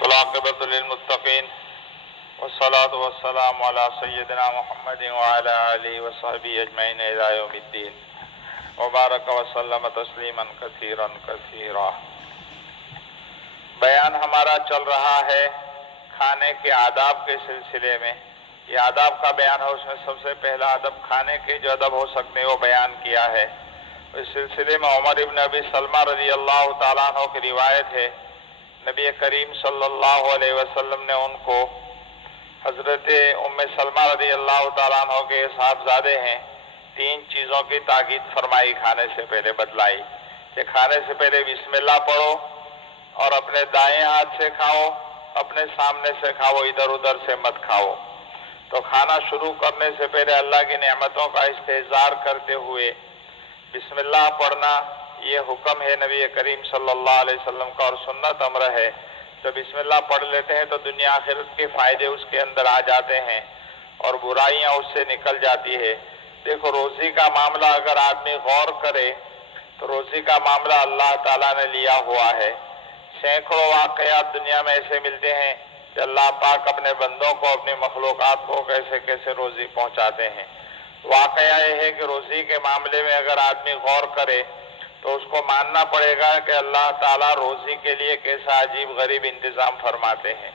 والعاقبة للمتقين والصلاة والسلام على سيدنا محمد وعلى آله وصحبه أجمعين إلى يوم الدين وبارك وسلم تسلیما کثیرا کثیرا۔ بیان ہمارا چل رہا ہے کھانے کے آداب کے سلسلے میں۔ یہ آداب کا بیان ہے، اس میں سب سے پہلا ادب کھانے کے جو ادب ہو سکتے ہیں وہ بیان کیا ہے۔ اس سلسلے میں عمر ابن ابی سلمہ رضی اللہ تعالیٰ عنہ کی روایت ہے، نبی کریم صلی اللہ علیہ وسلم نے ان کو حضرت ام سلمہ رضی اللہ تعالیٰ عنہ کے صاحبزادے ہیں، 3 چیزوں کی تاکید فرمائی، کھانے سے پہلے بتلائی کہ کھانے سے پہلے بسم اللہ پڑھو اور اپنے دائیں ہاتھ سے کھاؤ، اپنے سامنے سے کھاؤ، ادھر ادھر سے مت کھاؤ۔ تو کھانا شروع کرنے سے پہلے اللہ کی نعمتوں کا استحضار کرتے ہوئے بسم اللہ پڑھنا یہ حکم ہے نبی کریم صلی اللہ علیہ وسلم کا، اور سنت امر ہے۔ تو بسم اللہ پڑھ لیتے ہیں تو دنیا آخرت کے فائدے اس کے اندر آ جاتے ہیں اور برائیاں اس سے نکل جاتی ہے۔ دیکھو روزی کا معاملہ اگر آدمی غور کرے تو روزی کا معاملہ اللہ تعالیٰ نے لیا ہوا ہے۔ سینکڑوں واقعات دنیا میں ایسے ملتے ہیں کہ اللہ پاک اپنے بندوں کو، اپنی مخلوقات کو کیسے کیسے روزی پہنچاتے ہیں۔ واقعہ یہ ہے کہ روزی کے معاملے میں اگر آدمی غور کرے تو اس کو ماننا پڑے گا کہ اللہ تعالیٰ روزی کے لیے کیسا عجیب غریب انتظام فرماتے ہیں۔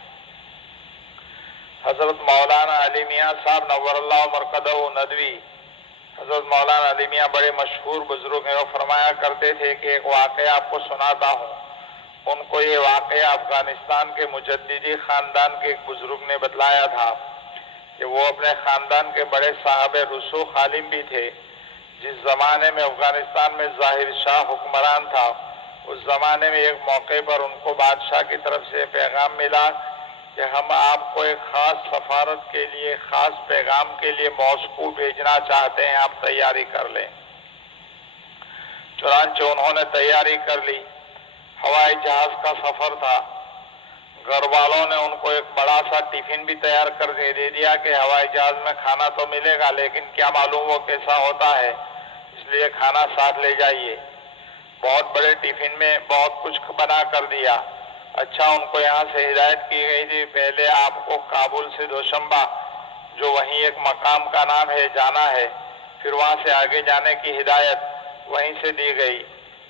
حضرت مولانا علی میاں صاحب نور اللہ مرقدہ ندوی، حضرت مولانا علی میاں بڑے مشہور بزرگ ہیں، وہ فرمایا کرتے تھے کہ ایک واقعہ آپ کو سناتا ہوں۔ ان کو یہ واقعہ افغانستان کے مجددی خاندان کے ایک بزرگ نے بتلایا تھا کہ وہ اپنے خاندان کے بڑے صاحب رسوخ عالم بھی تھے۔ جس زمانے میں افغانستان میں ظاہر شاہ حکمران تھا، اس زمانے میں ایک موقع پر ان کو بادشاہ کی طرف سے پیغام ملا کہ ہم آپ کو ایک خاص سفارت کے لیے، خاص پیغام کے لیے ماسکو بھیجنا چاہتے ہیں، آپ تیاری کر لیں۔ چنانچہ انہوں نے تیاری کر لی۔ ہوائی جہاز کا سفر تھا۔ گھر والوں نے ان کو ایک بڑا سا ٹفن بھی تیار کر کے دے دیا کہ ہوائی جہاز میں کھانا تو ملے گا لیکن کیا معلوم وہ کیسا ہوتا ہے، اس لیے کھانا ساتھ لے جائیے۔ بہت بڑے ٹفن میں بہت کچھ بنا کر دیا۔ اچھا، ان کو یہاں سے ہدایت کی گئی تھی پہلے آپ کو کابل سے دوشنبہ، جو وہیں ایک مقام کا نام ہے، جانا ہے، پھر وہاں سے آگے جانے کی ہدایت وہیں سے دی گئی۔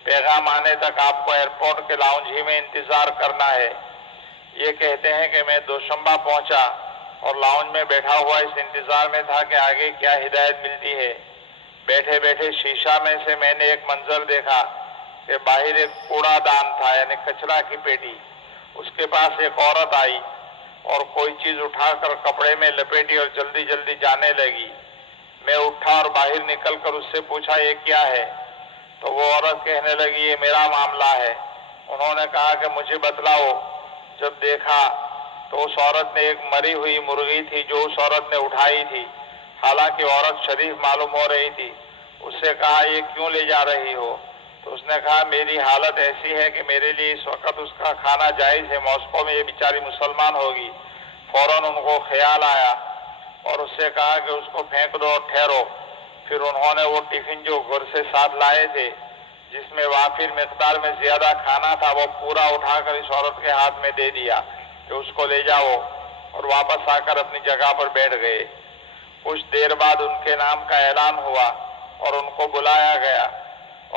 پیغام آنے تک آپ کو ایئرپورٹ کے لاؤنج ہی میں انتظار کرنا ہے۔ یہ کہتے ہیں کہ میں دوشنبہ پہنچا اور لاؤنج میں بیٹھا ہوا اس انتظار میں تھا کہ آگے کیا ہدایت ملتی ہے۔ بیٹھے بیٹھے شیشہ میں سے میں نے ایک منظر دیکھا کہ باہر ایک کوڑا دان تھا، یعنی کچرا کی پیٹی۔ اس کے پاس ایک عورت آئی اور کوئی چیز اٹھا کر کپڑے میں لپیٹی اور جلدی جلدی جانے لگی۔ میں اٹھا اور باہر نکل کر اس سے پوچھا یہ کیا ہے؟ تو وہ عورت کہنے لگی یہ میرا معاملہ ہے۔ انہوں نے کہا کہ مجھے بتلاؤ۔ جب دیکھا تو اس عورت نے ایک مری ہوئی مرغی تھی جو اس عورت نے اٹھائی تھی، حالانکہ عورت شریف معلوم ہو رہی تھی۔ اس سے کہا یہ کیوں لے جا رہی ہو؟ تو اس نے کہا میری حالت ایسی ہے کہ میرے لیے اس وقت اس کا کھانا جائز ہے، ماسکو میں یہ بیچاری مسلمان ہوگی۔ فوراً ان کو خیال آیا اور اس سے کہا کہ اس کو پھینک دو اور ٹھہرو۔ پھر انہوں نے وہ ٹفن جو گھر سے ساتھ لائے تھے جس میں وافر مقدار میں زیادہ کھانا تھا، وہ پورا اٹھا کر اس عورت کے ہاتھ میں دے دیا کہ اس کو لے جاؤ، اور واپس آ کر اپنی جگہ پر بیٹھ گئے۔ کچھ دیر بعد ان کے نام کا اعلان ہوا اور ان کو بلایا گیا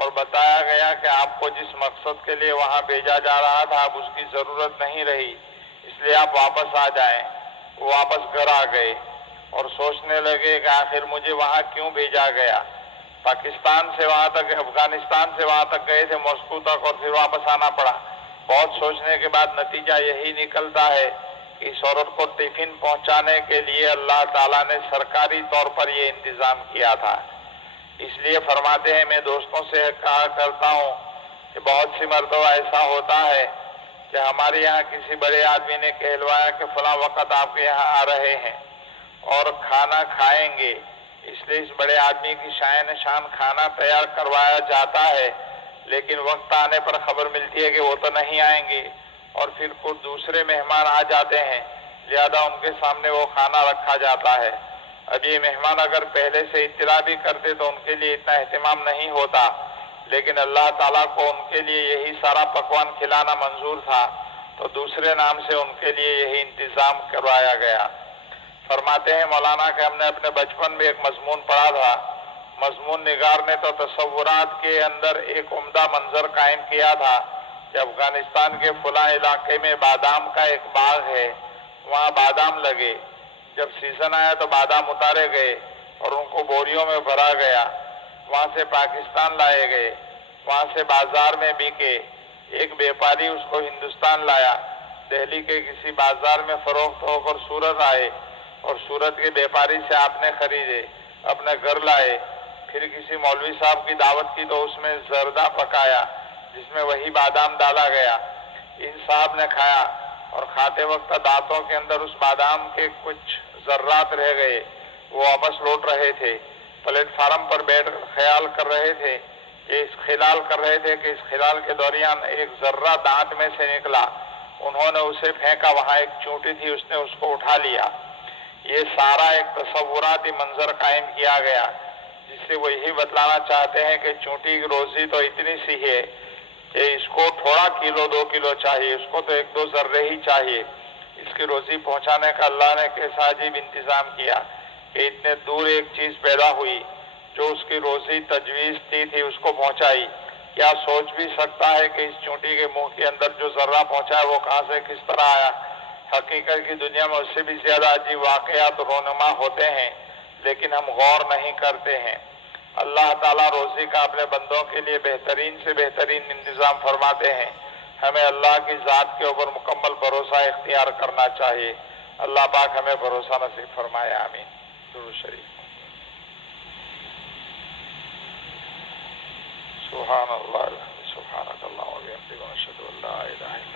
اور بتایا گیا کہ آپ کو جس مقصد کے لیے وہاں بھیجا جا رہا تھا اب اس کی ضرورت نہیں رہی، اس لیے آپ واپس آ جائیں۔ وہ واپس گھر آ گئے اور سوچنے لگے کہ آخر مجھے وہاں کیوں بھیجا گیا۔ پاکستان سے وہاں تک، افغانستان سے وہاں تک گئے تھے ماسکو تک، اور پھر واپس آنا پڑا۔ بہت سوچنے کے بعد نتیجہ یہی نکلتا ہے کہ اس عورت کو ٹفن پہنچانے کے لیے اللہ تعالیٰ نے سرکاری طور پر یہ انتظام کیا تھا۔ اس لیے فرماتے ہیں، میں دوستوں سے کہا کرتا ہوں کہ بہت سی مرتبہ ایسا ہوتا ہے کہ ہمارے یہاں کسی بڑے آدمی نے کہلوایا کہ فلاں وقت آپ کے یہاں آ رہے ہیں اور کھانا کھائیں گے، اس لیے اس بڑے آدمی کی شان کھانا تیار کروایا جاتا ہے، لیکن وقت آنے پر خبر ملتی ہے کہ وہ تو نہیں آئیں گے اور پھر کچھ دوسرے مہمان آ جاتے ہیں، لہذا ان کے سامنے وہ کھانا رکھا جاتا ہے۔ اب یہ مہمان اگر پہلے سے اطلاع بھی کرتے تو ان کے لیے اتنا اہتمام نہیں ہوتا، لیکن اللہ تعالیٰ کو ان کے لیے یہی سارا پکوان کھلانا منظور تھا، تو دوسرے نام سے ان کے لیے یہی انتظام کروایا گیا۔ فرماتے ہیں مولانا کہ ہم نے اپنے بچپن میں ایک مضمون پڑھا تھا، مضمون نگار نے تو تصورات کے اندر ایک عمدہ منظر قائم کیا تھا کہ افغانستان کے فلاں علاقے میں بادام کا ایک باغ ہے، وہاں بادام لگے، جب سیزن آیا تو بادام اتارے گئے اور ان کو بوریوں میں بھرا گیا، وہاں سے پاکستان لائے گئے، وہاں سے بازار میں بکے، ایک بیپاری اس کو ہندوستان لایا، دہلی کے کسی بازار میں فروخت ہو کر سورت آئے اور سورت کے بیپاری سے آپ نے خریدے، اپنے گھر لائے، پھر کسی مولوی صاحب کی دعوت کی تو اس میں زردہ پکایا جس میں وہی بادام ڈالا گیا، ان صاحب نے کھایا اور کھاتے وقت دانتوں کے اندر اس بادام کے کچھ ذرات رہ گئے، وہ واپس لوٹ رہے تھے، پلیٹ فارم پر بیٹھ کر خیال کر رہے تھے کہ اس خلال کے دوران ایک ذرہ دانت میں سے نکلا، انہوں نے اسے پھینکا، وہاں ایک چونٹی تھی اس نے اس کو اٹھا لیا۔ یہ سارا ایک تصوراتی منظر قائم کیا گیا جس سے وہ یہی بتلانا چاہتے ہیں کہ چونٹی کی روزی تو اتنی سی ہے کہ اس کو تھوڑا کلو 2 کلو چاہیے، اس کو تو 1-2 ذرے ہی چاہیے، اس کی روزی پہنچانے کا اللہ نے کیسا عجیب انتظام کیا کہ اتنے دور ایک چیز پیدا ہوئی جو اس کی روزی تجویز تھی اس کو پہنچائی۔ کیا سوچ بھی سکتا ہے کہ اس چونٹی کے منہ کے اندر جو ذرہ پہنچا ہے وہ کہاں سے کس طرح آیا؟ حقیقت کی دنیا میں اس سے بھی زیادہ عجیب واقعات رونما ہوتے ہیں لیکن ہم غور نہیں کرتے ہیں۔ اللہ تعالیٰ روزی کا اپنے بندوں کے لیے بہترین سے بہترین انتظام فرماتے ہیں، ہمیں اللہ کی ذات کے اوپر مکمل بھروسہ اختیار کرنا چاہیے۔ اللہ پاک ہمیں بھروسہ نصیب فرمائے، آمین۔ درود شریف۔ سبحان اللہ، سبحانک اللہم و بحمدک، ونشہد ان لا الہ الا